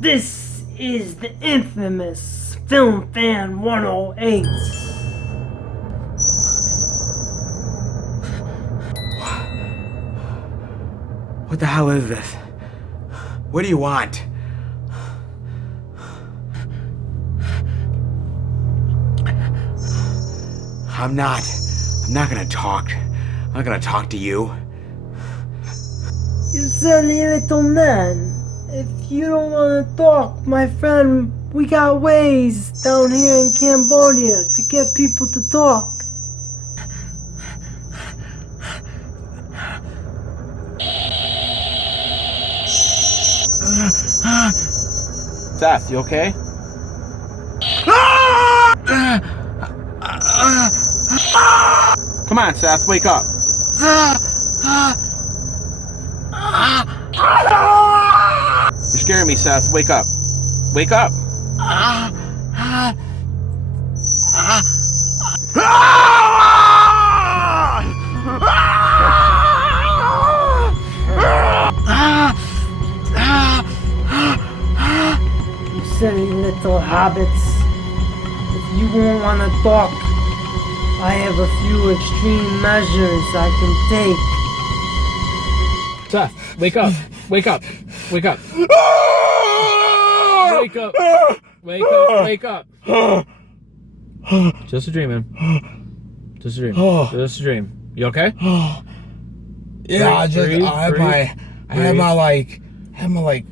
This is the infamous Film Fan 108. What the hell is this? What do you want? I'm not gonna talk. I'm not gonna talk to you. You silly little man. If you don't want to talk, my friend, we got ways down here in Cambodia to get people to talk. Seth, you okay? Come on, Seth, wake up. You're scaring me, Seth. Wake up. Wake up. You silly little hobbits. If you won't want to talk, I have a few extreme measures I can take. Seth, wake up. Wake up. Wake up. Wake up. Wake up. Wake up. Just a dream, man. Just a dream. Just a dream. You okay? Yeah, I had my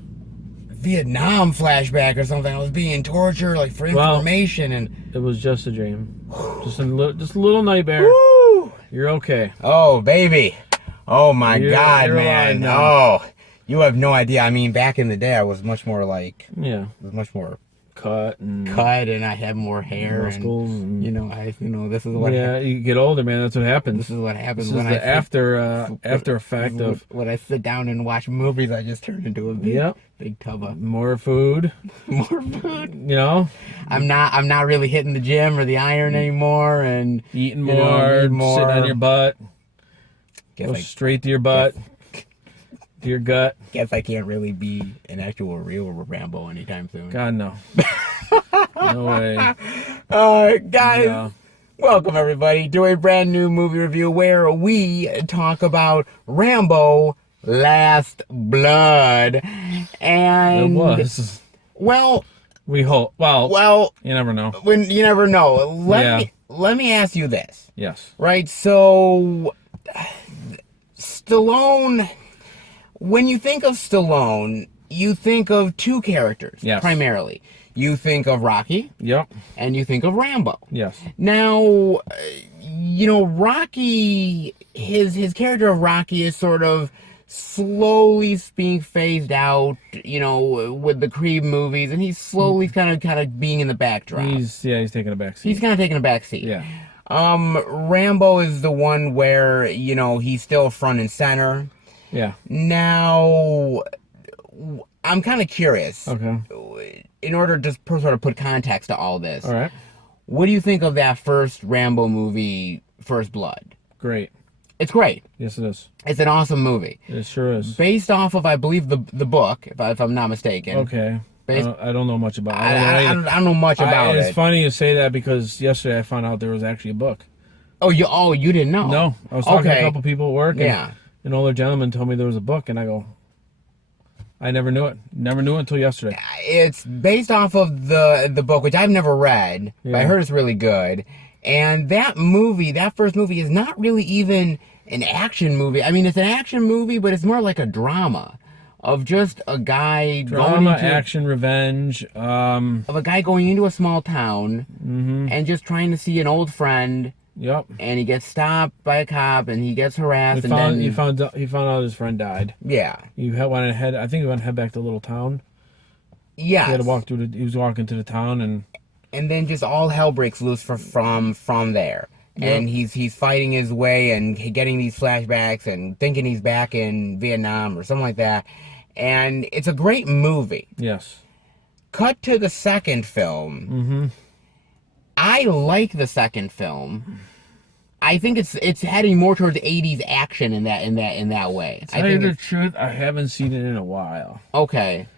Vietnam flashback or something. I was being tortured for information, and it was just a dream. Just a little nightmare. woo! You're okay. Oh baby, oh my God, you're man. alive now. Oh, you have no idea. I mean, back in the day, I was much more much more cut, and I had more hair, muscles, and this is what. Yeah, you get older, man. That's what happens. This is what happens This when is the after effect of when I sit down and watch movies. I just turn into a big tub of more food. more food. I'm not really hitting the gym or the iron anymore, and eating more, sitting on your butt. Go straight to your butt. To your gut. Guess I can't really be an actual real Rambo anytime soon. God, no. No way. Guys, No. Welcome everybody to a brand new movie review where we talk about Rambo Last Blood. And It was. well, We hope. Well, you never know. you never know. Let me ask you this. Yes. Right, so Stallone, when you think of Stallone, you think of two characters, primarily. You think of Rocky, Yep. and you think of Rambo. Yes. Now, Rocky, his character of Rocky is sort of slowly being phased out, with the Creed movies, and he's slowly kind of being in the backdrop. He's taking a back seat. He's kind of taking a back seat. Yeah. Rambo is the one where, he's still front and center. Yeah. Now, I'm kind of curious. Okay. In order to sort of put context to all this. All right. What do you think of that first Rambo movie, First Blood? Great. It's great. Yes, it is. It's an awesome movie. It sure is. Based off of, I believe, the book, if I'm not mistaken. Okay. I don't know much about it. I don't know much about it. It's funny you say that because yesterday I found out there was actually a book. Oh, you didn't know? No. I was talking to a couple people at work, and an older gentleman told me there was a book, and I go, I never knew it. Never knew it until yesterday. It's based off of the book, which I've never read, but I heard it's really good. And that first movie, is not really even an action movie. I mean, it's an action movie, but it's more like a drama of just a guy action, revenge. Of a guy going into a small town and just trying to see an old friend. Yep. And he gets stopped by a cop, and he gets harassed. He found out his friend died. Yeah. I think he wanted to head back to the little town. Yeah. He had to walk through. He was walking to the town, and then just all hell breaks loose from there. Yep. And he's fighting his way and getting these flashbacks and thinking he's back in Vietnam or something like that. And it's a great movie. Yes. Cut to the second film. Mm-hmm. I like the second film. I think it's heading more towards 80s action in that way. To tell you the truth, I haven't seen it in a while. Okay.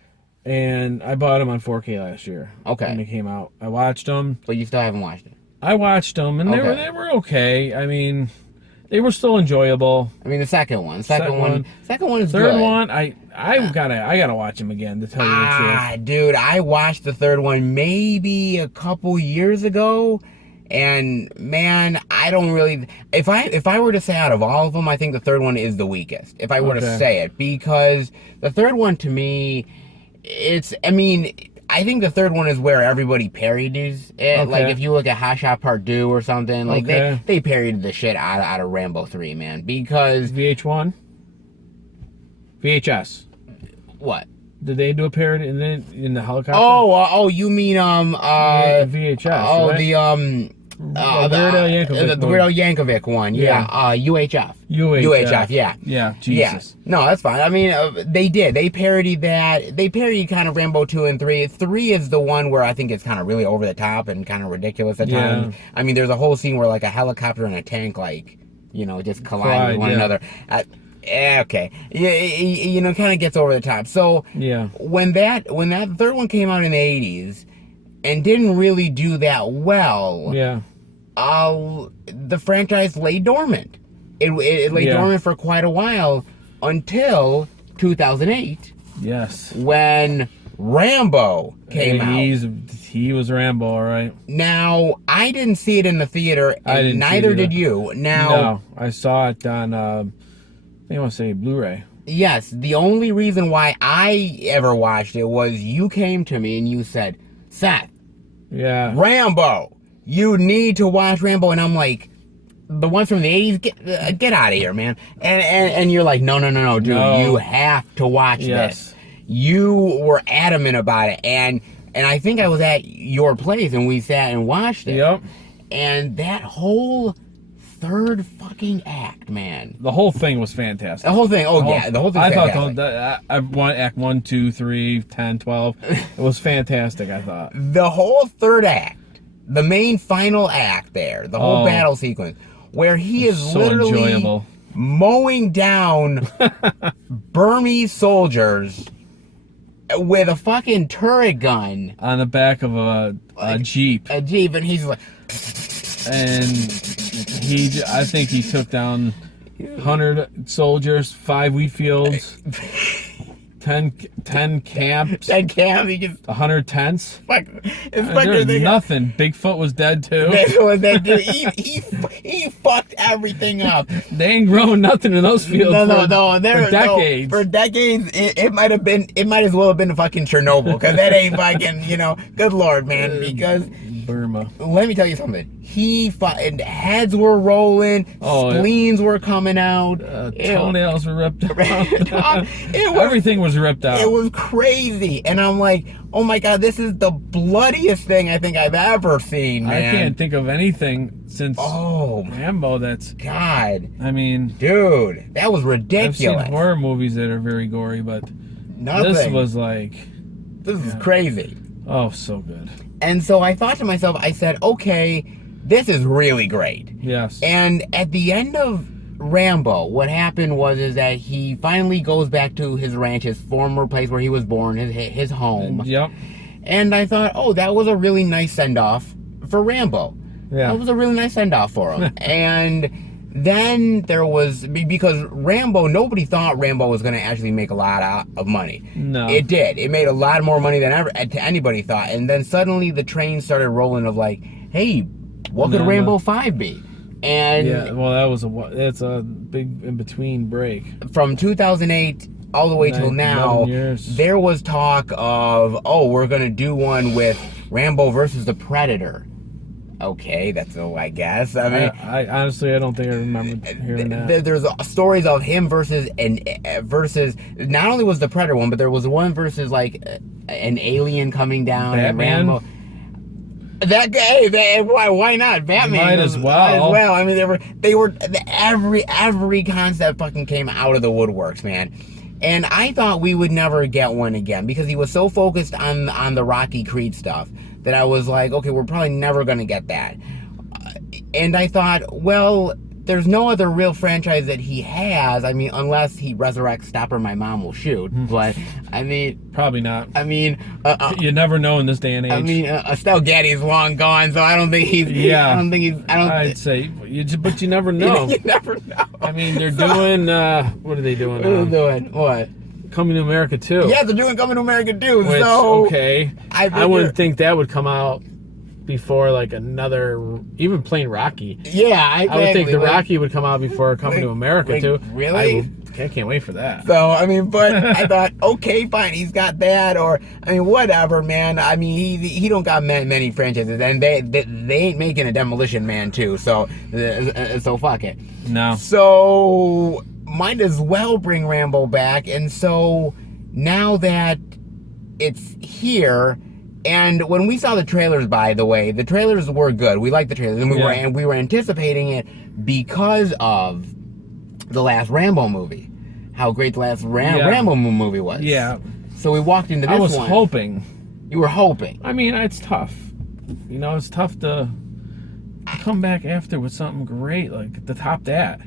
and I bought them on 4K last year. Okay. When they came out, I watched them. But you still haven't watched it. I watched them, and they were okay. I mean, they were still enjoyable. I mean, the second one is Third good. one, I gotta watch them again to tell you the truth. Dude, I watched the third one maybe a couple years ago, and man, I don't really. If I were to say out of all of them, I think the third one is the weakest. If I were to say it, because the third one to me, I think the third one is where everybody parodies it. Like, if you look at Hot Shot Part 2 or something, like, they parodied the shit out of Rambo 3, man. Because... VH1? VHS. What? Did they do a parody in the helicopter? Oh, you mean, VHS, oh, right? The Weird Al Yankovic one, UHF. UHF, yeah. Yeah, Jesus. Yeah. No, that's fine. I mean, they parodied that. They parodied kind of Rambo 2 and 3. 3 is the one where I think it's kind of really over the top and kind of ridiculous at times. I mean, there's a whole scene where, like, a helicopter and a tank, like, just collide with one another. Okay. Yeah, kind of gets over the top. So, when that third one came out in the 80s and didn't really do that well, the franchise lay dormant. It lay dormant for quite a while until 2008. Yes. When Rambo came out. He was Rambo, all right. Now, I didn't see it in the theater, and neither did you. No, I saw it on, I think I want to say Blu-ray. Yes, the only reason why I ever watched it was you came to me and you said, Seth, Rambo, you need to watch Rambo. And I'm like, the ones from the 80s, get out of here, man. And you're like, no, dude, you have to watch this. You were adamant about it. And I think I was at your place and we sat and watched it. Yep. And that whole third fucking act, man. The whole thing was fantastic. The whole thing, the whole thing. I thought act 1, 2, 3, 10, 12. It was fantastic, I thought. The whole third act, the main final act there, the whole battle sequence, where he is literally mowing down Burmese soldiers with a fucking turret gun on the back of a Jeep. A Jeep, and he's like... And I think he took down 100 soldiers, 5 wheat fields, 10 camps. 10 camps. 100 tents. There's nothing. Bigfoot was dead too. Bigfoot was dead too. He fucked everything up. They ain't growing nothing in those fields for decades. For decades, it might as well have been fucking Chernobyl, because that ain't fucking, good lord, man, because... Burma. Let me tell you something. And heads were rolling, spleens were coming out, toenails were ripped out. Everything was ripped out. It was crazy, and I'm like, oh my god, this is the bloodiest thing I think I've ever seen, man. I can't think of anything since Rambo that's... God. I mean... Dude, that was ridiculous. I've seen horror movies that are very gory, but this was like... This is crazy. Oh, so good. And so I thought to myself, I said, okay, this is really great. Yes. And at the end of Rambo, what happened is that he finally goes back to his ranch, his former place where he was born, his home. Yep. And I thought, that was a really nice send-off for Rambo. Yeah. That was a really nice send-off for him. And then there was, because Rambo, nobody thought Rambo was going to actually make a lot of money. No. It did. It made a lot more money than anybody thought. And then suddenly the train started rolling of like, hey, what could Rambo 5 be? And that's a big in-between break. From 2008 all the way till now, there was talk of, we're going to do one with Rambo versus the Predator. Okay, that's all I guess. I mean, I honestly, I don't think I remember hearing that. There's stories of him versus not only was the Predator one, but there was one versus like an alien coming down. Batman. And Rambo. That guy, why not? Batman might as well. I mean, they were every concept fucking came out of the woodworks, man. And I thought we would never get one again because he was so focused on the Rocky Creed stuff that I was like, okay, we're probably never going to get that. And I thought, well, there's no other real franchise that he has. I mean, unless he resurrects Stopper My Mom Will Shoot. But I mean, Probably not. I mean, You never know in this day and age. I mean, Estelle Getty's long gone, so I don't think he's. Yeah. I don't think he's. I don't. I'd say, but you never know. You never know. I mean, they're doing. What are they doing? What are they doing? What? Coming to America too. Yeah, they're doing Coming to America too. Which, so okay, I wouldn't think that would come out before like another, even playing Rocky. Yeah, I would think the Rocky would come out before Coming to America too. Really? I can't wait for that. So I mean, but I thought, okay, fine, he's got that, or I mean, whatever, man. I mean, he don't got many franchises, and they ain't making a Demolition Man too. So fuck it. No. So might as well bring Rambo back, and so now that it's here. And when we saw the trailers, by the way, the trailers were good. We liked the trailers, and we were anticipating it because of the last Rambo movie. How great the last Rambo movie was. Yeah. So we walked into this one. I was hoping. You were hoping. I mean, it's tough. You know, it's tough to come back after with something great, like to top that.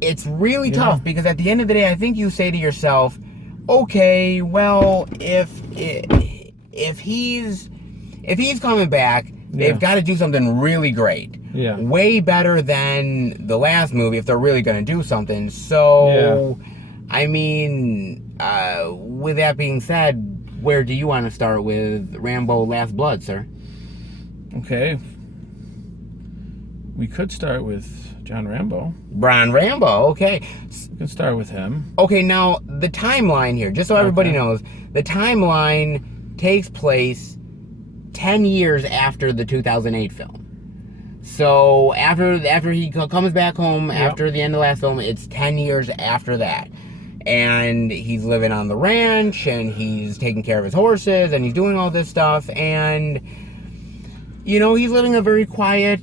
It's really tough because at the end of the day, I think you say to yourself, okay, well, if he's coming back, they've got to do something really great. Yeah. Way better than the last movie if they're really going to do something. So, I mean, with that being said, where do you want to start with Rambo Last Blood, sir? Okay. We could start with John Rambo. John Rambo, okay. We can start with him. Okay, now, the timeline here, just so everybody knows, the timeline takes place 10 years after the 2008 film. So after he comes back home, after the end of the last film, it's 10 years after that. And he's living on the ranch, and he's taking care of his horses, and he's doing all this stuff, and, you know, he's living a very quiet,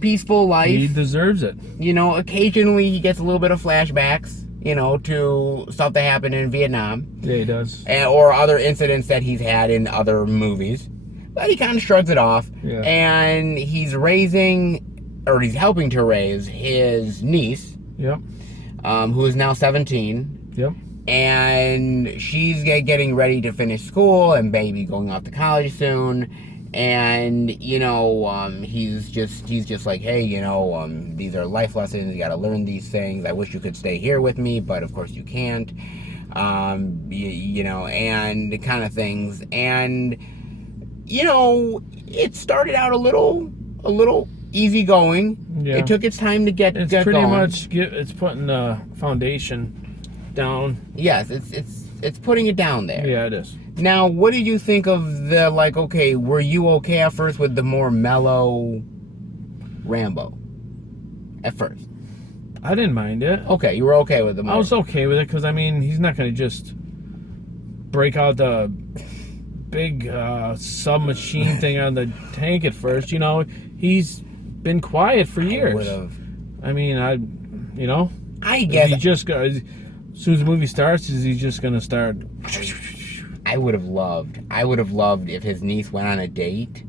peaceful life. He deserves it. You know, occasionally he gets a little bit of flashbacks, you know, to stuff that happened in Vietnam. Yeah, he does. Or other incidents that he's had in other movies. But he kind of shrugs it off. Yeah. And he's he's helping to raise his niece. Yep. Who is now 17. Yep. And she's getting ready to finish school, and baby going off to college soon. And, you know, he's just like, hey, you know, these are life lessons. You got to learn these things. I wish you could stay here with me, but of course you can't. You know, and kind of things. And, you know, it started out a little easygoing. Yeah. It took its time to get It's pretty going. much Putting the foundation down. Yes, it's putting it down there. Yeah, it is. Now, what did you think of the, like, okay, were you okay at first with the more mellow Rambo? At first? I didn't mind it. Okay, you were okay with the more... I was okay with it because, I mean, he's not going to just break out the big submachine thing on the tank at first. You know, he's been quiet for years. I mean, I guess... He just as soon as the movie starts, is he just going to start... I would have loved if his niece went on a date,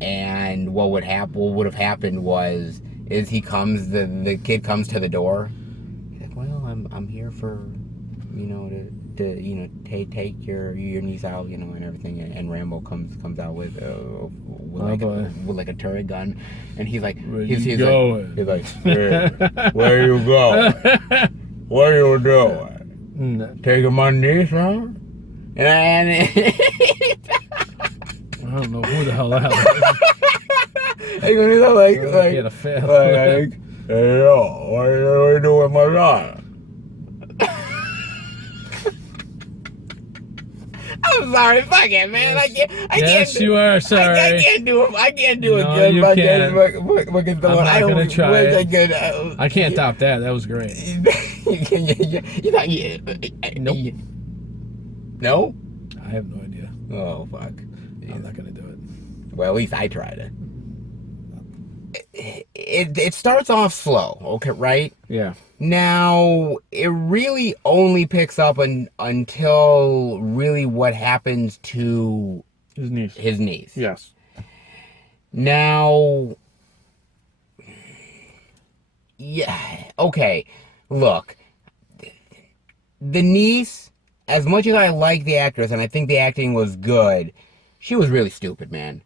and what would have happened was the kid comes to the door. He's like, well, I'm here for, you know, to take your niece out, you know, and everything. And Rambo comes out with like a turret gun, and he's like, he's like, hey, where you go? What are you doing? Taking my niece, huh? And I don't know who the hell that was. Hey, when he's like, he had a fail. Like, hey, yo, what are you doing with my son? I'm sorry, fuck it, man. Yes, you are sorry. I can't do it. I can't do it No, good. you can't. I'm not gonna try it. Good. I can't top that. That was great. You thought, Nope. No? I have no idea. Oh, fuck. I'm not gonna do it. Well, at least I tried it. It starts off slow, okay, right? Yeah. Now, it really only picks up until really what happens to his niece. Yes. Now, yeah, okay, look, the niece as much as I like the actress and I think the acting was good, she was really stupid, man.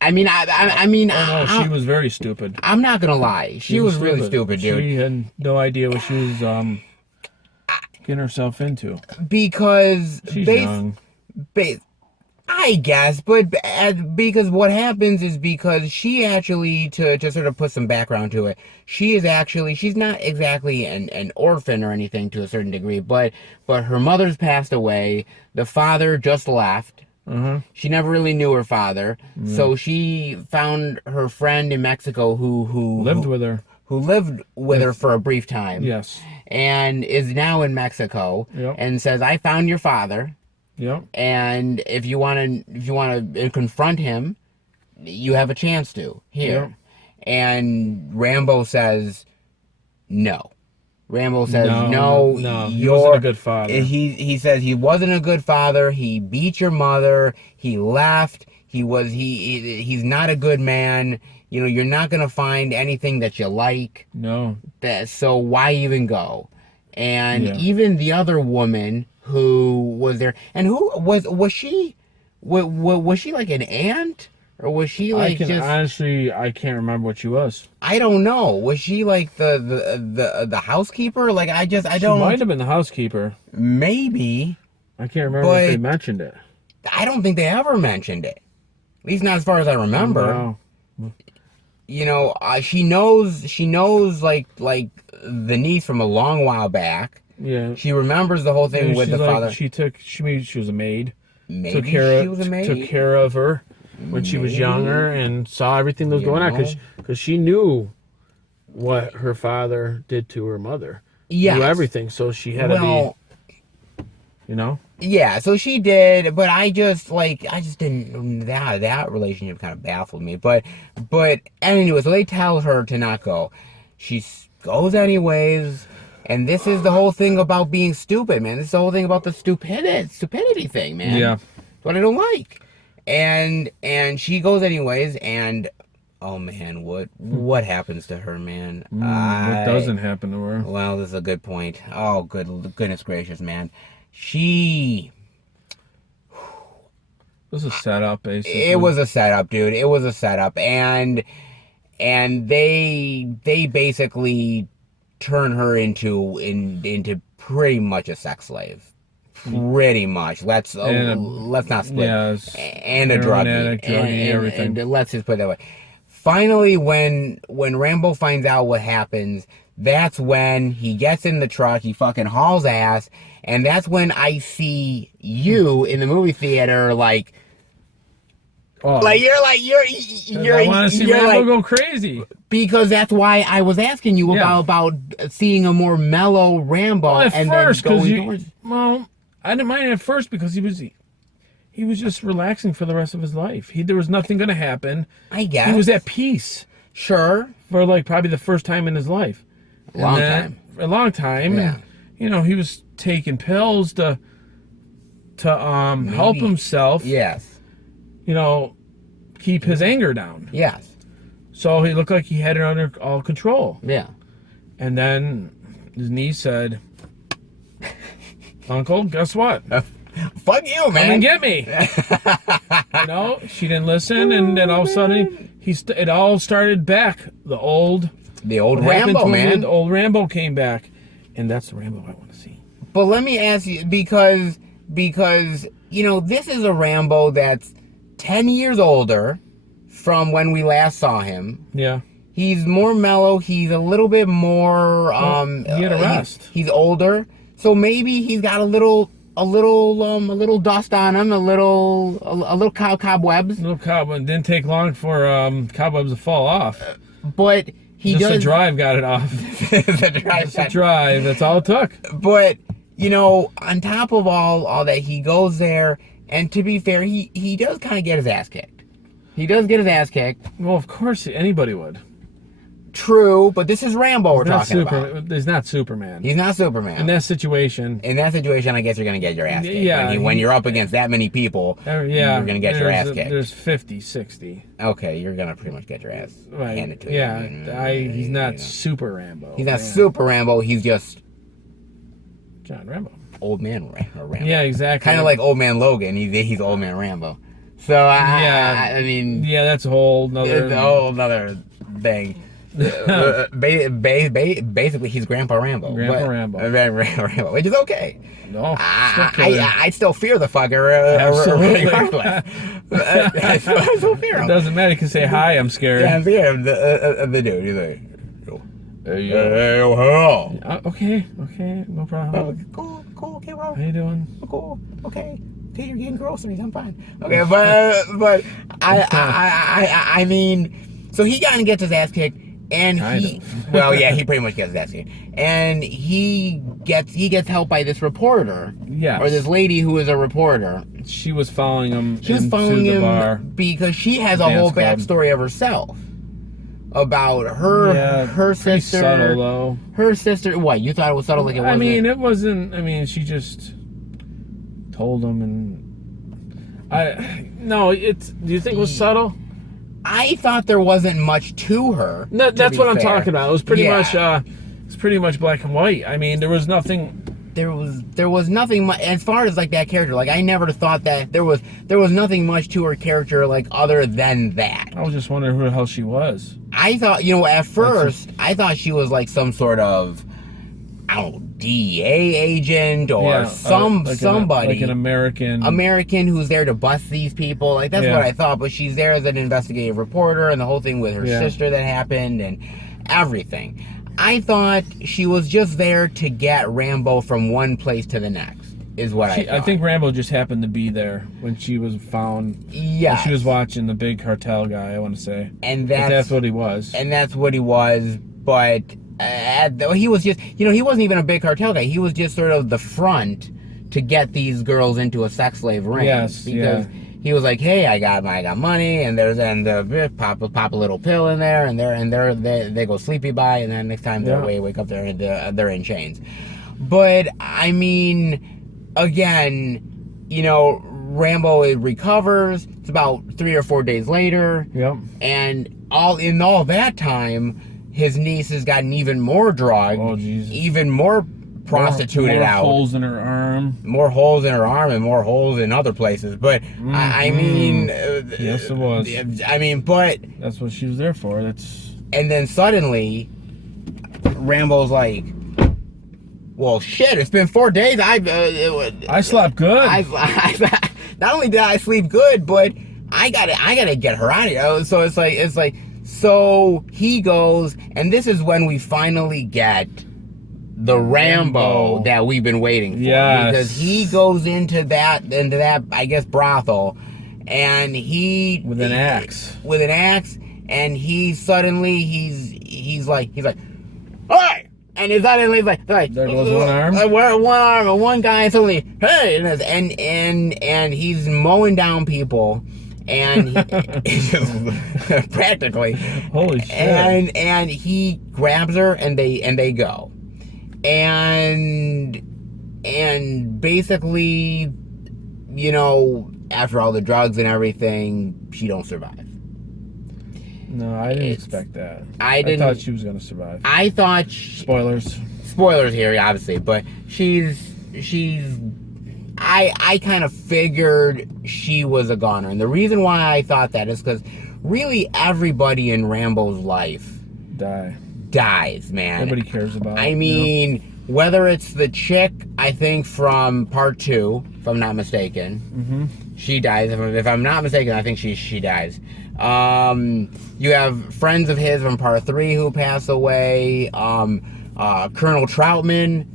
I mean, she was very stupid. I'm not gonna lie. She was really stupid, dude. She had no idea what she was getting herself into. Because she's young. I guess, but because what happens is because she actually, to sort of put some background to it, she's not exactly an orphan or anything to a certain degree, but her mother's passed away. The father just left. She never really knew her father, so she found her friend in Mexico who lived with her. Who lived with her for a brief time. Yes. And is now in Mexico. Yep. And says, I found your father. Yep. And if you want to confront him, you have a chance to here. Yep. And Rambo says, no. Rambo says, no, he wasn't a good father. He says he wasn't a good father. He beat your mother. He left. He's not a good man. You know, you're not going to find anything that you like. No. So why even go? And even the other woman who was there, and who was she like an aunt? Or was she like honestly, I can't remember what she was. I don't know. Was she like the housekeeper? Like I don't. She might have been the housekeeper. Maybe. I can't remember if they mentioned it. I don't think they ever mentioned it. At least not as far as I remember. No. You know, she knows like the niece from a long while back. Yeah. She remembers the whole thing with the father. She was a maid. Maybe she was a maid. Took care of her when she was younger and saw everything that was going on because she knew what her father did to her mother. Yeah. Knew everything, so she had to be, you know? Yeah, so she did, but I just didn't, that relationship kind of baffled me. But anyway, so they tell her to not go. She goes anyways, and this is the whole thing about being stupid, man. This is the whole thing about the stupidity thing, man. Yeah. That's what I don't like. And she goes anyways, and oh man, what happens to her, man? What doesn't happen to her? Well, this is a good point. Oh, goodness gracious, man. She... It was a setup, basically. It was a setup, dude. It was a setup, and they basically turn her into pretty much a sex slave. Pretty much. Let's not split. Yes. And a druggie. Everything. And let's just put it that way. Finally, when Rambo finds out what happens, that's when he gets in the truck, he fucking hauls ass, and that's when I see you in the movie theater, like, I want to see Rambo go crazy. Because that's why I was asking you about seeing a more mellow Rambo. Well, I didn't mind at first because he was just relaxing for the rest of his life. There was nothing going to happen. I guess. He was at peace. Sure. For like probably the first time in his life. A long time. Yeah. And, he was taking pills to help himself. Yes. Keep his anger down. Yes. So he looked like he had it under all control. Yeah. And then his niece said, Uncle, guess what? Fuck you, man. Come and get me. She didn't listen, and then all of a sudden, it all started back. The old Rambo, man. The old Rambo came back, and that's the Rambo I want to see. But let me ask you, because this is a Rambo that's 10 years older from when we last saw him. Yeah. He's more mellow. He's a little bit more. He had a rest. He's older, so maybe he's got a little dust on him, a little cobwebs. A little cobwebs. Didn't take long for cobwebs to fall off. But the drive got it off. the drive. That's all it took. But on top of all that, he goes there, and to be fair, he does kind of get his ass kicked. He does get his ass kicked. Well, of course, anybody would. True, but this is Rambo we're talking about. He's not Superman. He's not Superman. In that situation, I guess you're going to get your ass kicked. Yeah. When you're up against that many people, you're going to get your ass kicked. There's 50, 60. Okay, you're going to pretty much get your ass handed to you. Yeah, he's not Super Rambo. He's not Super Rambo. He's just... John Rambo. old man Rambo. Yeah, exactly. Kind of like old man Logan. He's old man Rambo. So I mean, yeah, that's a whole nother thing. Basically, he's Grandpa Rambo. Rambo, which is okay. No, I still fear the fucker. Absolutely. I still fear him. It doesn't matter. You can say hi. I'm scared. Yeah, I'm scared of the dude. He's like, hey, okay, no problem. Cool, okay, bro. How you doing? Cool, okay, you're getting groceries. I'm fine. Okay, but I mean, so he got and gets his ass kicked, and he pretty much gets his ass kicked, and he gets help by this reporter, or this lady who is a reporter. She was following him. She was following him bar, because she has a whole backstory of herself. About her sister. Subtle though. Her sister. What, you thought it was subtle? Like it wasn't? I mean, it wasn't. I mean, she just told him, and do you think it was subtle? I thought there wasn't much to her. No, that's what I'm talking about. It was pretty much. It's pretty much black and white. I mean, there was nothing. There was nothing much as far as like that character. Like I never thought that there was nothing much to her character like other than that. I was just wondering who the hell she was. I thought, at first I thought she was like some sort of, I don't know, DEA agent or somebody like an American who's there to bust these people. Like that's what I thought. But she's there as an investigative reporter, and the whole thing with her sister that happened and everything. I thought she was just there to get Rambo from one place to the next, is what I thought. I think Rambo just happened to be there when she was found. Yeah. She was watching the big cartel guy, I want to say. And that's what he was. And that's what he was, but he was just, he wasn't even a big cartel guy. He was just sort of the front to get these girls into a sex slave ring. Yes, because he was like, hey, I got money, and pop a little pill in there, and they go sleepy by, and then next time they wake up, they're in chains. But I mean, again, Rambo recovers. It's about 3 or 4 days later. Yep. And all that time, his niece has gotten even more drugged. Oh, Jesus. Even more prostituted more out. Holes in her arm. More holes in her arm and more holes in other places. But I mean, yes, it was. I mean, but that's what she was there for. And then suddenly, Rambo's like, well, shit! It's been 4 days. I slept good. Not only did I sleep good, but I gotta get her out of here. So it's like. So he goes, and this is when we finally get the Rambo that we've been waiting for. Yes. Because he goes into that I guess brothel, and with an axe, and he suddenly he's like, hey. And he's suddenly like there goes one arm. One arm, and one guy suddenly, hey, and he's mowing down people. And practically, holy shit! And he grabs her, and they go, and basically, after all the drugs and everything, she don't survive. No, I didn't expect that. I thought she was gonna survive. I thought spoilers here, obviously, but she's. I kind of figured she was a goner. And the reason why I thought that is because really everybody in Rambo's life dies, man. Nobody cares about it. I mean, whether it's the chick, I think, from part 2, if I'm not mistaken, she dies. If I'm not mistaken, I think she dies. You have friends of his from part 3 who pass away. Colonel Troutman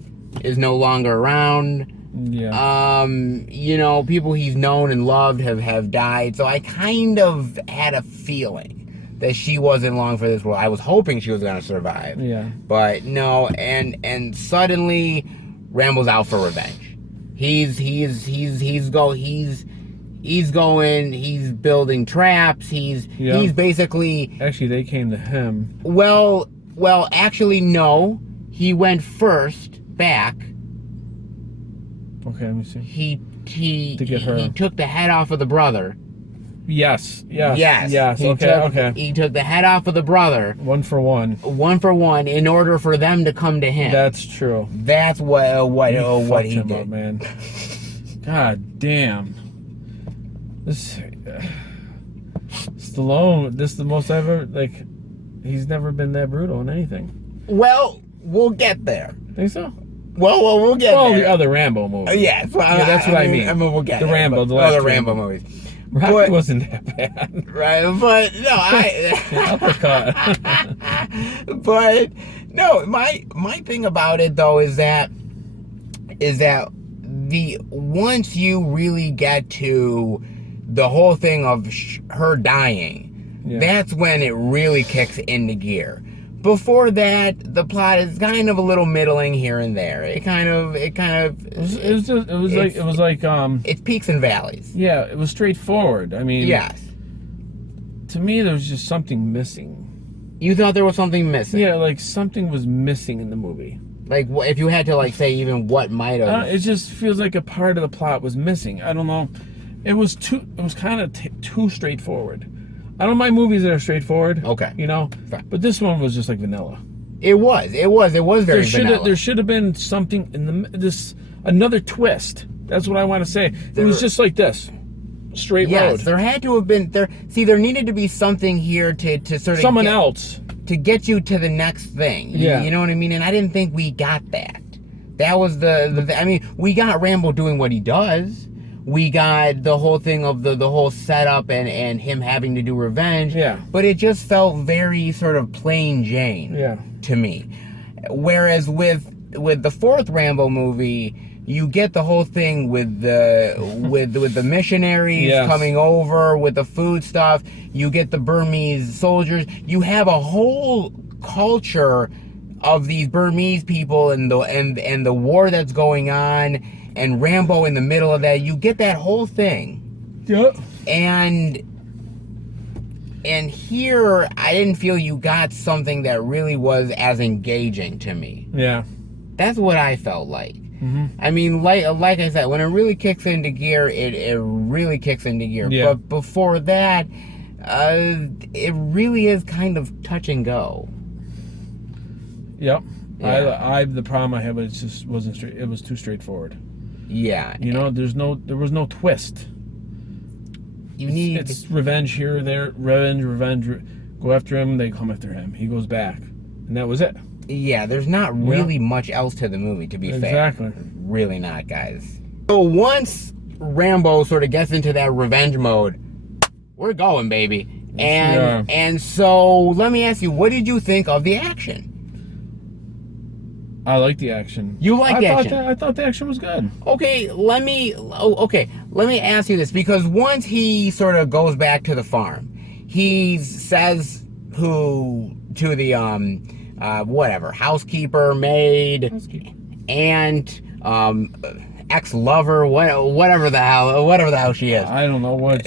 is no longer around. Yeah. People he's known and loved have died. So I kind of had a feeling that she wasn't long for this world. I was hoping she was gonna survive. Yeah. But no, and suddenly Rambo's out for revenge. He's building traps. He's basically. Actually, they came to him. Well, actually, no. He went first back. Okay, let me see. He to get her. He took the head off of the brother, Yes. He took the head off of the brother. 1 for 1. 1 for 1 in order for them to come to him. That's true. That's what he did. Up, man. God damn. This Stallone. This is the most I've ever He's never been that brutal in anything. Well, we'll get there. Think so? Well, we'll get there. The other Rambo movies. Yes, that's what I mean. I mean, we'll get the there, Rambo, but, the last the Rambo movies. Rocky wasn't that bad, right? But no, uppercut. But no, my thing about it though is that once you really get to the whole thing of her dying, that's when it really kicks into gear. Before that, the plot is kind of a little middling here and there. It was like it's peaks and valleys. Yeah, it was straightforward. I mean, yes. To me, there was just something missing. You thought there was something missing? Yeah, like something was missing in the movie. Like if you had to say even what might have. It just feels like a part of the plot was missing. I don't know. It was kind of too straightforward. I don't mind movies that are straightforward. Okay. But this one was just like vanilla. It was very vanilla. There should have been something in another twist. That's what I want to say. It was just like this. Straight road. Yes, there had to have been there needed to be something here to sort of someone else to get you to the next thing. Yeah. You know what I mean? And I didn't think we got that. That was I mean, we got Rambo doing what he does. We got the whole thing of the whole setup and him having to do revenge. Yeah. But it just felt very sort of plain Jane to me. Whereas with the fourth Rambo movie, you get the whole thing with the missionaries coming over with the food stuff. You get the Burmese soldiers. You have a whole culture of these Burmese people and the war that's going on. And Rambo in the middle of that, you get that whole thing. Yep. And here, I didn't feel you got something that really was as engaging to me. Yeah. That's what I felt like. Mm-hmm. I mean, like I said, when it really kicks into gear, it really kicks into gear. Yeah. But before that, it really is kind of touch and go. Yep. Yeah. The problem I had was it just wasn't straight. It was too straightforward. Yeah. There was no twist. It's revenge here, there, revenge. Go after him, they come after him. He goes back, and that was it. Yeah, there's not really much else to the movie, to be fair. Exactly. Really not, guys. So once Rambo sort of gets into that revenge mode, we're going, baby. And so let me ask you, what did you think of the action? I like the action. You like the action? I thought the action was good. Okay, let me ask you this, because once he sort of goes back to the farm, he says to the housekeeper, maid, aunt, ex-lover, whatever the hell she is. I don't know what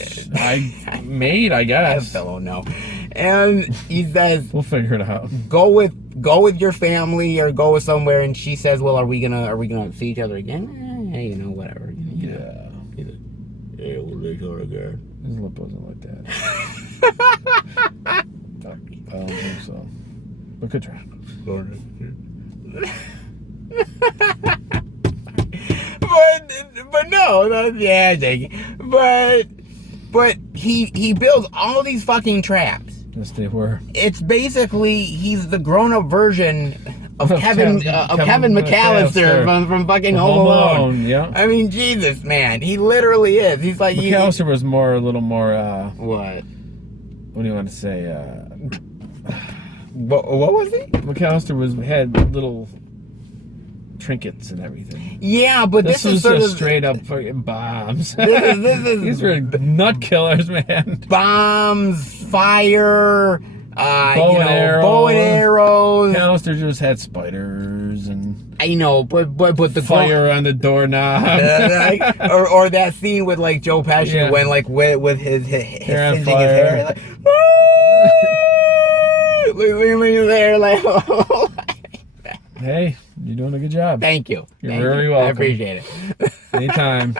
maid, I guess. I still don't know. And he says, we'll figure it out. Go with your family or go with somewhere. And she says, well, are we gonna see each other again? Hey, whatever. Yeah. Yeah, we'll see each other again. His lip wasn't like that. I don't think so. But good try. but no, yeah, but he builds all these fucking traps. Yes, they were. It's basically he's the grown-up version of Kevin McAllister from fucking Home Alone. Yeah. I mean, Jesus, man, he literally is. He's like McAllister was a little more. What? What do you want to say? What was he? McAllister had little trinkets and everything. Yeah, but this is just sort of straight up fucking bombs. This is These were nut killers, man. Bombs, fire, bow and arrows. McAllister just had spiders and I know, but the fire on the doorknob. or that scene with like Joe Pesci when like with his hair on singeing his hair, like, leaving there like. Hey, you're doing a good job. Thank you. You're very welcome. I appreciate it. Anytime.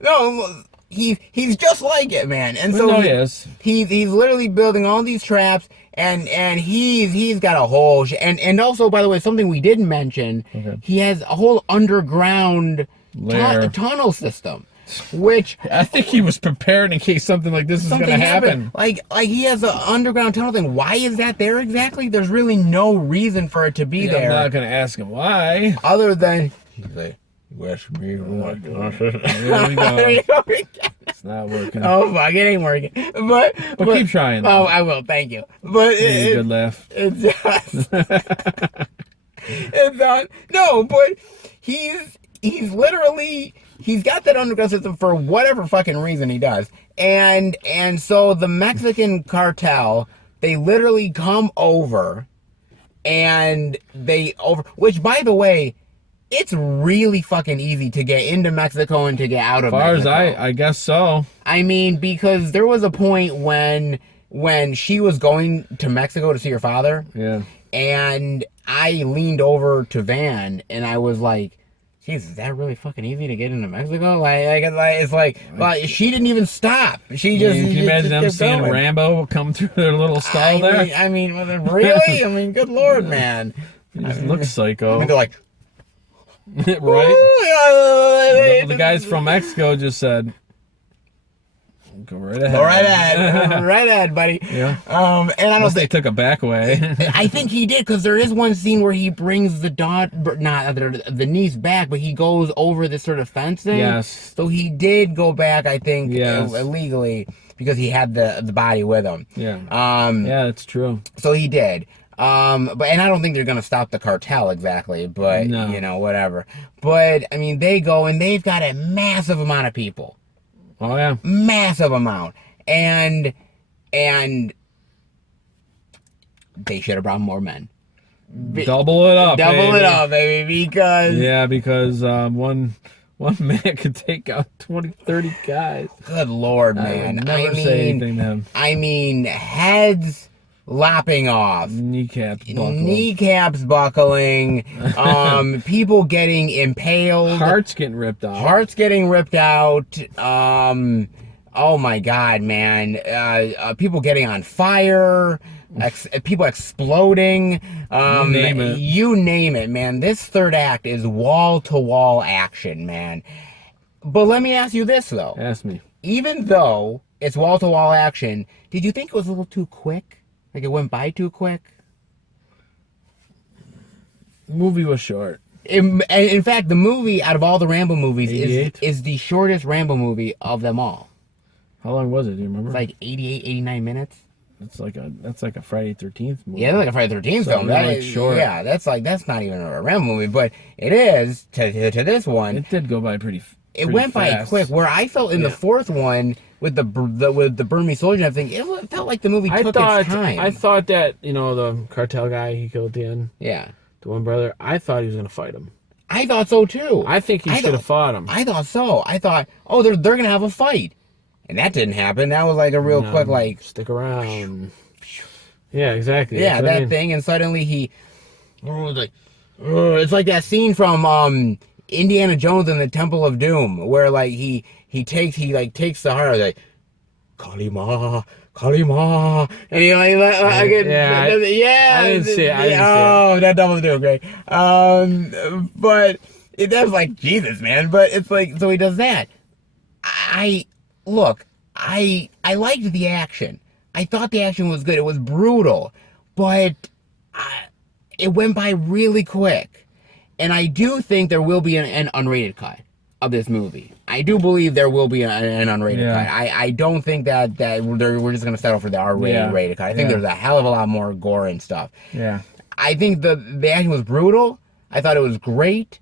No, he's just like it, man. And so no, yes, he's literally building all these traps, and he's got a whole and also, by the way, something we didn't mention, he has a whole underground tunnel system, which I think he was prepared in case something like this is going to happen. Like he has an underground tunnel thing. Why is that there exactly? There's really no reason for it to be there. I'm not going to ask him why, other than he's like, "Wish me luck." There we go. It's not working. Oh fuck, it ain't working. But keep trying. Oh, I will. Thank you. But good laugh. It's just, it's not. No, but he's literally, he's got that underground system for whatever fucking reason he does, and so the Mexican cartel, they literally come over, and which, by the way, it's really fucking easy to get into Mexico and to get out of Mexico. As far as I guess so. I mean, because there was a point when she was going to Mexico to see her father. Yeah. And I leaned over to Van and I was like, "Jeez, is that really fucking easy to get into Mexico?" It's like, well, she didn't even stop. She just. Can you imagine them seeing going. Rambo come through their little stall there? I mean, really? I mean, good Lord, man. He just looks psycho. I mean, they're like, right? The guys from Mexico just said, "Go right ahead." Go right ahead. Right ahead, buddy. Yeah. And I don't Unless they took a back way. I think he did, because there is one scene where he brings the niece back, but he goes over this sort of fence thing. Yes. So he did go back, I think, yes. illegally, because he had the body with him. Yeah. Yeah, that's true. So he did. And I don't think they're gonna stop the cartel exactly, but no. You know, whatever. But I mean, they go and they've got a massive amount of people. Oh yeah, massive amount, and they should have brought more men. Double it up, baby, because one man could take out 20, 30 guys. Good Lord, man! Never say anything to him. I mean, heads lopping off, kneecaps buckling, people getting impaled, hearts getting ripped out, oh my God, man, people getting on fire, people exploding, you name it, man. This third act is wall-to-wall action, man. But let me ask you this, though. Ask me. Even though it's wall-to-wall action, did you think it was a little too quick? Like it went by too quick? The movie was short. In fact, the movie, out of all the Rambo movies, is the shortest Rambo movie of them all. How long was it? Do you remember? It's like 88, 89 minutes. That's like a Friday 13th movie. Yeah, that's like a Friday 13th film. That is short. Yeah, that's not even a Rambo movie, but it is to this one. It did go by pretty It went fast. by quick. Where I felt in the fourth one with the Burmese soldier, I think it felt like the movie took its time. I thought that, the cartel guy he killed at the end. Yeah. The one brother. I thought he was gonna fight him. I thought so too. I think he should have fought him. I thought so. I thought, oh, they're gonna have a fight, and that didn't happen. That was like a real quick, like, stick around. Yeah, exactly. Yeah, that thing, and suddenly it's like that scene from Indiana Jones and the Temple of Doom, where like he takes the heart, like Kalima, and he I didn't see it. Oh, that Temple of Doom, great. But that's like Jesus, man. But it's like, so he does that. I liked the action. I thought the action was good. It was brutal, but it went by really quick. And I do think there will be an unrated cut of this movie. I do believe there will be an unrated cut. I don't think that we're just going to settle for the R-rated rated cut. I think there's a hell of a lot more gore and stuff. Yeah. I think the action was brutal. I thought it was great.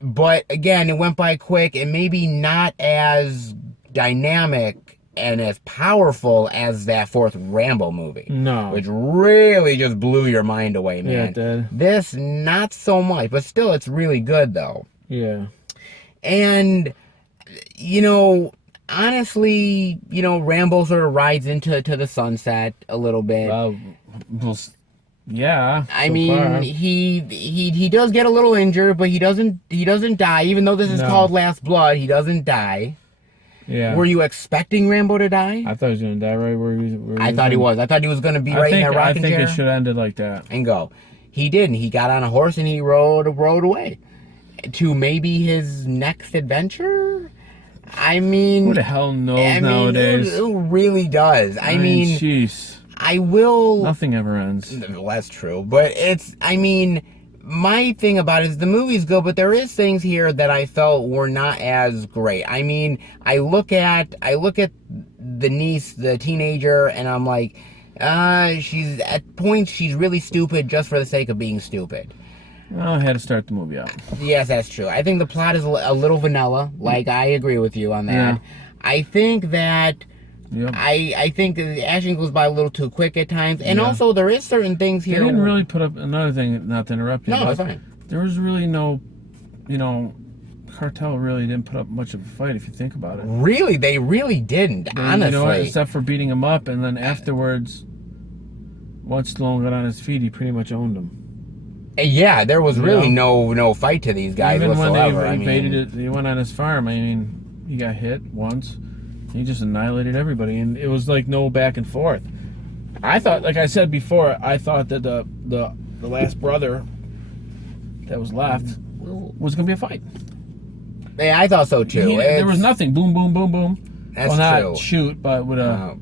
But again, it went by quick and maybe not as dynamic and as powerful as that fourth Rambo movie. No. Which really just blew your mind away, man. Yeah, it did. This, not so much, but still, it's really good, though. Yeah. And, honestly, Rambo sort of rides into the sunset a little bit. Yeah. I mean, he does get a little injured, but he doesn't die. Even though this is called Last Blood, he doesn't die. Yeah. Were you expecting Rambo to die? I thought he was gonna die right where he was. I thought he was. I thought he was going to be right in that rocking chair. I think it should have ended like that. And go. He didn't. He got on a horse and he rode away to maybe his next adventure. I mean, who the hell knows nowadays? It really does. I mean, jeez. I will. Nothing ever ends. Well, that's true, but it's. I mean, my thing about it is the movie's good, but there is things here that I felt were not as great. I mean, I look at the niece, the teenager, and I'm like, she's at points she's really stupid just for the sake of being stupid. Well, I had to start the movie out. Yes, that's true. I think the plot is a little vanilla. Like, I agree with you on that. Yeah. I think that Yep. I think the action goes by a little too quick at times. And also, there is certain things here. They didn't really put up another thing, not to interrupt you. No, it's fine. There was really no, cartel really didn't put up much of a fight if you think about it. Really? They really didn't, honestly. Except for beating him up, and then afterwards, once Stallone got on his feet, he pretty much owned him. Yeah, there was really no fight to these guys whatsoever. When they invaded it, he went on his farm. I mean, he got hit once. He just annihilated everybody, and it was like no back and forth. I thought, like I said before, I thought that the last brother that was left was going to be a fight. Yeah, I thought so too. There was nothing. Boom, boom, boom, boom. That's not true. Shoot, but with a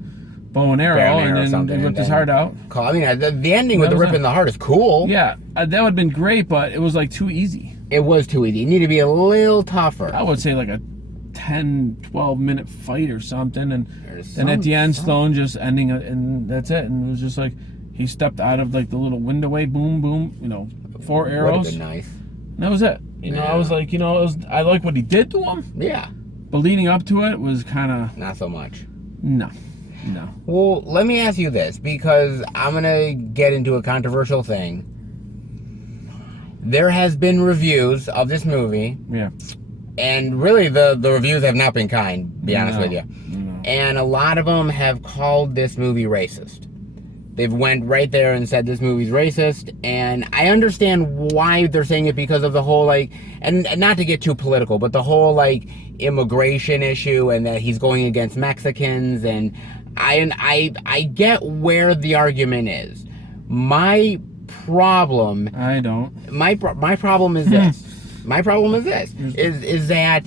bow and arrow, and then he ripped his heart out. I mean, the ending with the ripping the heart is cool. Yeah, that would have been great, but it was like too easy. It was too easy. It needed to be a little tougher. I would say like a 10, 12-minute fight or something, and then at the end, Stallone just ending it, and that's it. And it was just like he stepped out of like the little windowway, boom, boom, 4 arrows. Would have been nice. And that was it. I was like, I like what he did to him. Yeah. But leading up to it was kind of not so much. No. Well, let me ask you this, because I'm gonna get into a controversial thing. There has been reviews of this movie. Yeah. And really, the reviews have not been kind, to be honest with you. No. And a lot of them have called this movie racist. They've went right there and said this movie's racist, and I understand why they're saying it, because of the whole, and not to get too political, but the whole, immigration issue, and that he's going against Mexicans, and I get where the argument is. My problem... I don't. My problem is this. My problem is this, is that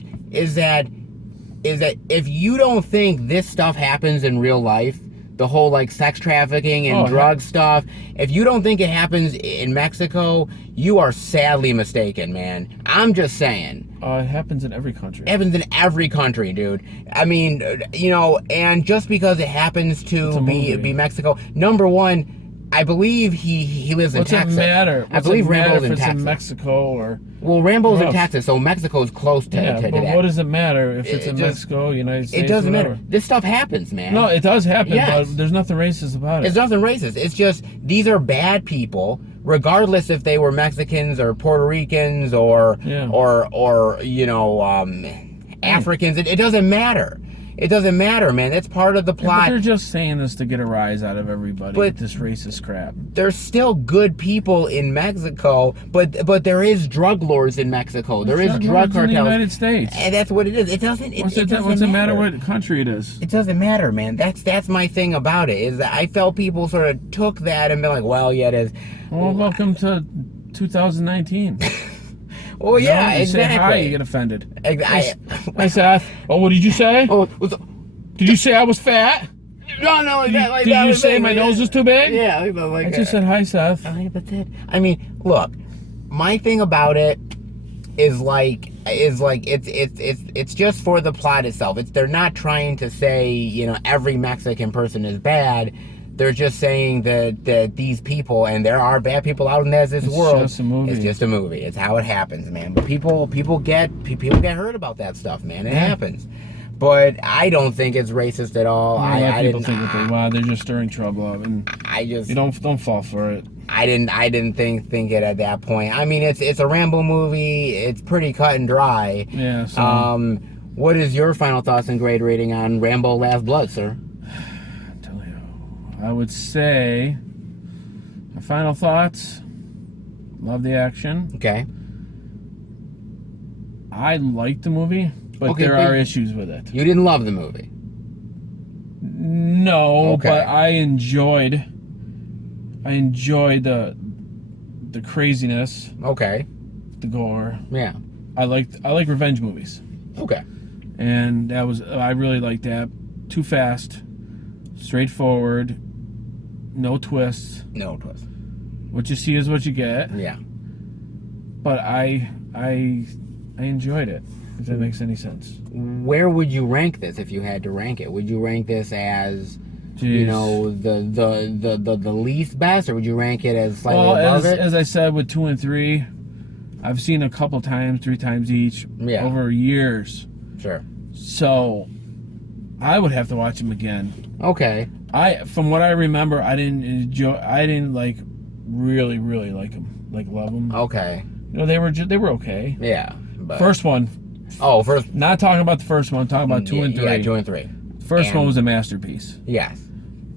if you don't think this stuff happens in real life, the whole sex trafficking and drug stuff, if you don't think it happens in Mexico, you are sadly mistaken, man. I'm just saying. It happens in every country. It happens in every country, dude. I mean, and just because it happens to be Mexico, number one, I believe he lives in Texas. What's it matter? I believe Rambo's if in it's Texas. in Mexico or... Well, Rambo's in Texas, so Mexico's close to but that. what does it matter if it's in Mexico, United States, it doesn't whatever? matter. This stuff happens, man. No, it does happen, Yes. but there's nothing racist about it. It's nothing racist. It's just, these are bad people, regardless if they were Mexicans or Puerto Ricans or Africans. It doesn't matter. It doesn't matter, man. That's part of the plot. But they're just saying this to get a rise out of everybody with this racist crap. There's still good people in Mexico, but there is drug lords in Mexico. There is drug cartels in the United States. And that's what it is. It doesn't. What's it matter what country it is? It doesn't matter, man. That's my thing about it. Is that I felt people sort of took that and been like, well, yeah, it is. Well, welcome to 2019. Well, yeah, you exactly. Say hi, you get offended. I Seth. Oh, what did you say? Oh, did you say I was fat? No, did you say my nose is too big? Yeah, I just said hi, Seth. That's it. I mean, look, my thing about it is it's just for the plot itself. They're not trying to say every Mexican person is bad. They're just saying that these people, and there are bad people out in this world. Just a movie. It's just a movie. It's how it happens, man. But people get hurt about that stuff, man. It happens. But I don't think it's racist at all. People think what they want. They're just stirring trouble up, and you don't fall for it. I didn't think it at that point. I mean, it's a Rambo movie. It's pretty cut and dry. Yeah. So, what is your final thoughts and grade rating on Rambo: Last Blood, sir? I would say my final thoughts. Love the action. Okay. I liked the movie. But Okay, there but are issues with it. You didn't love the movie. No, Okay. but I enjoyed the craziness, Okay. the gore. Yeah. I like revenge movies. Okay. And I really liked that. Too fast, straightforward, no twists. No, it was. What you see is what you get. Yeah. But I enjoyed it. If that makes any sense. Where would you rank this if you had to rank it? Would you rank this as Jeez. the least best, or would you rank it as slightly above it? As I said with 2 and 3, I've seen a couple times, 3 times each, over years. Sure. So I would have to watch them again. Okay. From what I remember, I didn't like really like them, like love them. Okay. They were okay. Yeah. But... First one. Oh, first. Not talking about the first one. Talking about 2 and 3. Yeah, 2 and 3. First one was a masterpiece. Yes.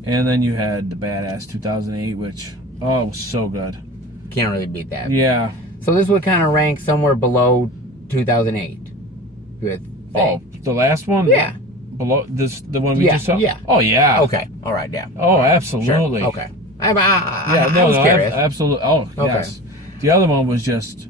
And then you had the Badass 2008, which it was so good. Can't really beat that. Yeah. So this would kind of rank somewhere below 2008. The last one. Yeah. Below the one we just saw. Yeah. Oh yeah. Okay. All right. Yeah. Oh, absolutely. Sure. Okay. I was curious. Absolutely. Oh, okay. Yes. The other one was just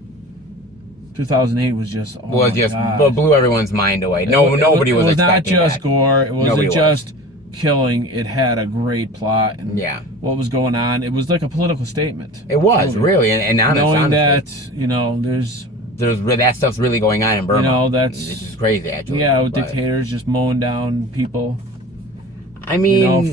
2008 was just blew everyone's mind away. Nobody was expecting that. It was not just gore. It wasn't just killing. It had a great plot and what was going on. It was like a political statement. It was really, and knowing that there's that stuff's really going on in Burma. That's it's just crazy actually. Yeah, with dictators just mowing down people. I mean,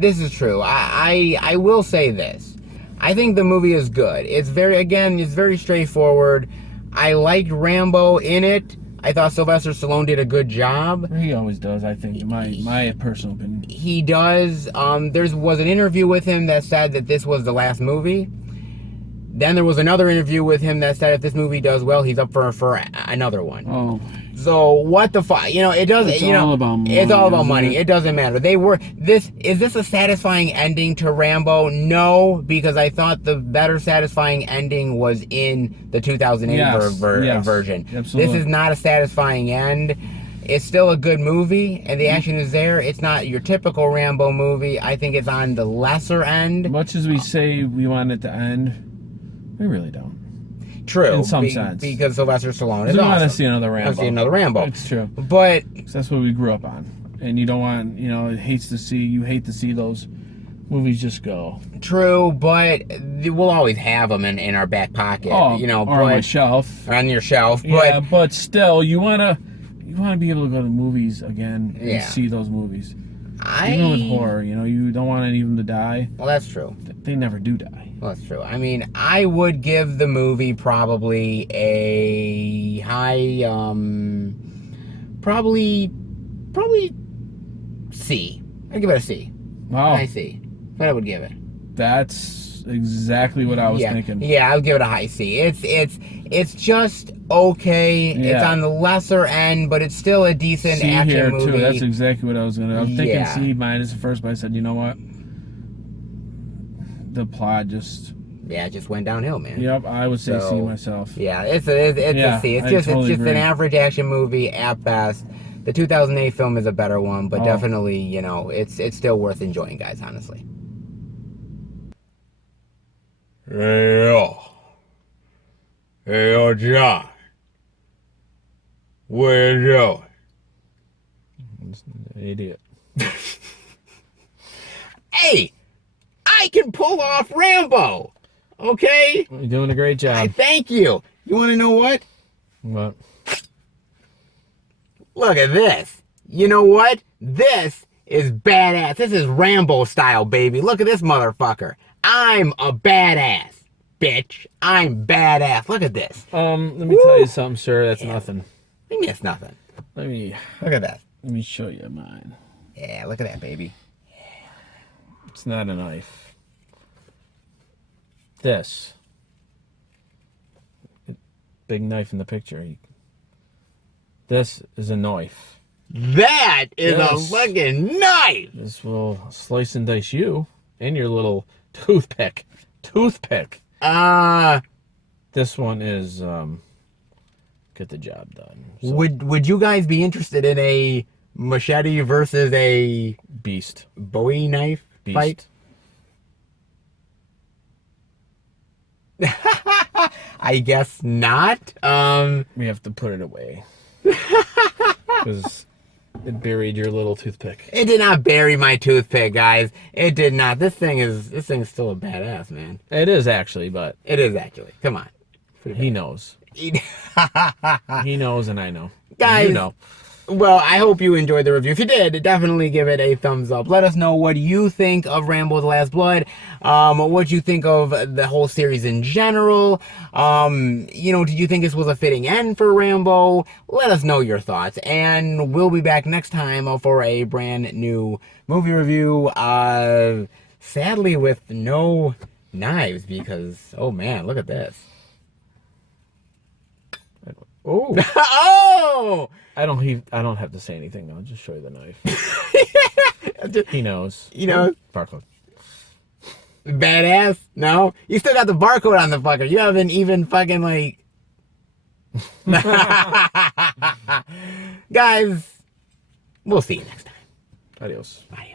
this is true. I will say this. I think the movie is good. It's very straightforward. I liked Rambo in it. I thought Sylvester Stallone did a good job. He always does, I think, in my personal opinion. He does. There was an interview with him that said that this was the last movie. Then there was another interview with him that said if this movie does well, he's up for another one. Oh. So what the fuck? It doesn't. It's all about money. It's all about money. It doesn't matter. Is this a satisfying ending to Rambo? No, because I thought the better satisfying ending was in the 2008 version. Absolutely. This is not a satisfying end. It's still a good movie, and the action is there. It's not your typical Rambo movie. I think it's on the lesser end. Much as we say we want it to end, we really don't. True. In some sense. Because Sylvester Stallone is awesome. I want to see another Rambo. I want to see another Rambo. It's true. But that's what we grew up on. And you don't want, you hate to see those movies just go. True, but we'll always have them in our back pocket. Or on my shelf. Or on your shelf. Yeah, but still, you want to be able to go to movies again and see those movies. Even with horror, you don't want any of them to die. Well, that's true. They never do die. Well, that's true. I mean, I would give the movie probably a high, probably C. I'd give it a C. Wow. High C. What I would give it. That's exactly what I was thinking. Yeah, I would give it a high C. It's just okay. Yeah. It's on the lesser end, but it's still a decent action movie. Too. That's exactly what I was gonna. I was thinking C minus at first, but I said, you know what? The plot just went downhill, man. Yep, I would say C myself. Yeah, it's a C. It's just an average action movie at best. The 2008 film is a better one, but definitely, it's still worth enjoying, guys. Honestly. Hey, John. What are you doing? Idiot. Hey, I can pull off Rambo. Okay? You're doing a great job. Thank you. You want to know what? What? Look at this. You know what? This is badass. This is Rambo style, baby. Look at this motherfucker. I'm a badass, bitch. I'm badass. Look at this. Let me tell you something, sir. That's nothing. What do you mean it's nothing? Look at that. Let me show you mine. Yeah, look at that, baby. It's not a knife. This. Big knife in the picture. This is a knife. That is a fucking knife! This will slice and dice you and your little toothpick. This one is get the job done. So, Would you guys be interested in a machete versus a beast. Bowie knife Beast. fight? I guess not. We have to put it away. Because it buried your little toothpick. It did not bury my toothpick, guys. It did not. This thing's still a badass, man. It is actually, but It is actually. Come on. he knows. He knows and I know. Guys, You know. Well, I hope you enjoyed the review. If you did, definitely give it a thumbs up. Let us know what you think of Rambo: The Last Blood. What you think of the whole series in general. Did you think this was a fitting end for Rambo? Let us know your thoughts. And we'll be back next time for a brand new movie review. Sadly with no knives because, oh man, look at this. Oh. Oh! I don't have to say anything. I'll just show you the knife. He knows. Barcode. Badass? No? You still got the barcode on the fucker. You haven't even fucking like... Guys, we'll see you next time. Adios. Adios.